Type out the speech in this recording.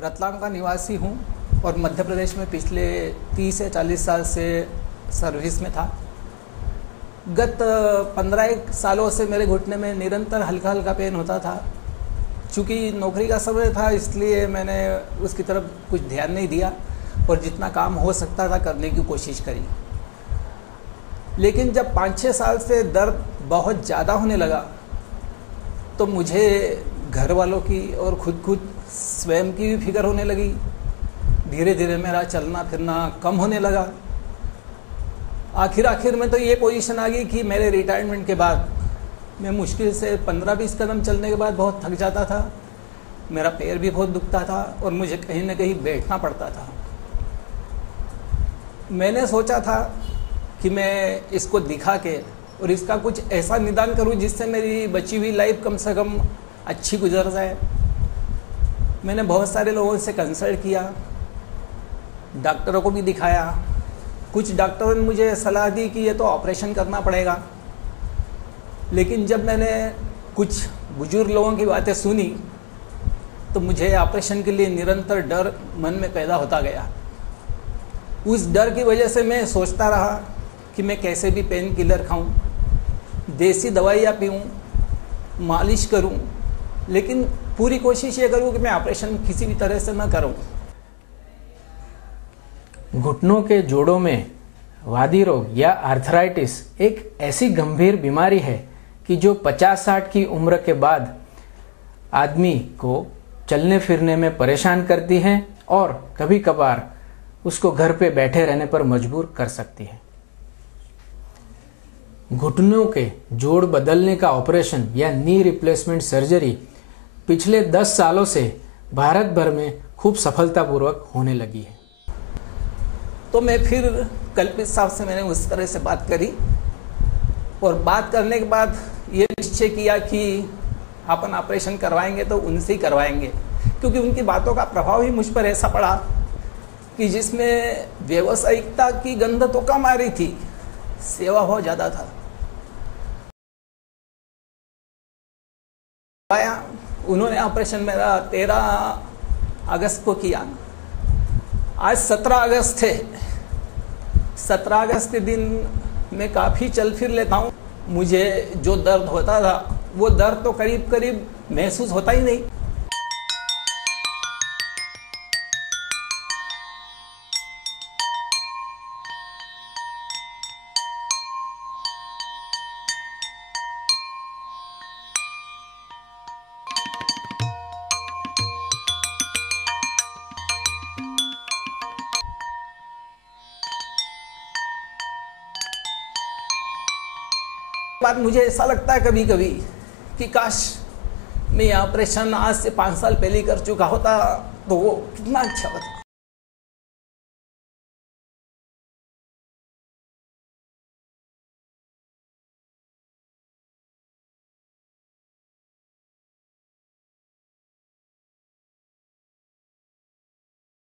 रतलाम का निवासी हूँ और मध्य प्रदेश में पिछले 30 से 40 साल से सर्विस में था। गत 15 सालों से मेरे घुटने में निरंतर हल्का हल्का पेन होता था। चूँकि नौकरी का समय था इसलिए मैंने उसकी तरफ कुछ ध्यान नहीं दिया और जितना काम हो सकता था करने की कोशिश करी। लेकिन जब 5-6 साल से दर्द बहुत ज़्यादा होने लगा तो मुझे घर वालों की और खुद स्वयं की भी फिक्र होने लगी। धीरे धीरे मेरा चलना फिरना कम होने लगा। आखिर में तो ये पोजीशन आ गई कि मेरे रिटायरमेंट के बाद मैं मुश्किल से 15-20 कदम चलने के बाद बहुत थक जाता था। मेरा पैर भी बहुत दुखता था और मुझे कहीं ना कहीं बैठना पड़ता था। मैंने सोचा था कि मैं इसको दिखा के और इसका कुछ ऐसा निदान करूं जिससे मेरी बची हुई लाइफ कम से कम अच्छी गुजर जाए। मैंने बहुत सारे लोगों से कंसल्ट किया, डॉक्टरों को भी दिखाया। कुछ डॉक्टरों ने मुझे सलाह दी कि ये तो ऑपरेशन करना पड़ेगा। लेकिन जब मैंने कुछ बुजुर्ग लोगों की बातें सुनी तो मुझे ऑपरेशन के लिए निरंतर डर मन में पैदा होता गया। उस डर की वजह से मैं सोचता रहा कि मैं कैसे भी पेन किलर खाऊं, देसी दवाइयाँ पीऊं, मालिश करूं, लेकिन पूरी कोशिश ये करूं कि मैं ऑपरेशन किसी भी तरह से न करूं। घुटनों के जोड़ों में वादी रोग या आर्थराइटिस एक ऐसी गंभीर बीमारी है कि जो 50-60 की उम्र के बाद आदमी को चलने फिरने में परेशान करती है और कभी कभार उसको घर पे बैठे रहने पर मजबूर कर सकती है। घुटनों के जोड़ बदलने का ऑपरेशन या नी रिप्लेसमेंट सर्जरी पिछले 10 सालों से भारत भर में खूब सफलतापूर्वक होने लगी है। तो मैं फिर कल्पित साहब से मैंने उस तरह से बात करी और बात करने के बाद ये निश्चय किया कि अपन ऑपरेशन करवाएंगे तो उनसे ही करवाएंगे, क्योंकि उनकी बातों का प्रभाव ही मुझ पर ऐसा पड़ा कि जिसमें व्यावसायिकता की गंध तो कम आ रही थी, सेवा बहुत ज़्यादा था। उन्होंने ऑपरेशन मेरा 13 अगस्त को किया। आज 17 अगस्त है। 17 अगस्त के दिन मैं काफ़ी चल फिर लेता हूँ। मुझे जो दर्द होता था वो दर्द तो करीब महसूस होता ही नहीं। बात मुझे ऐसा लगता है कभी कभी कि काश मैं ये ऑपरेशन आज से 5 साल पहले कर चुका होता तो वो कितना अच्छा होता।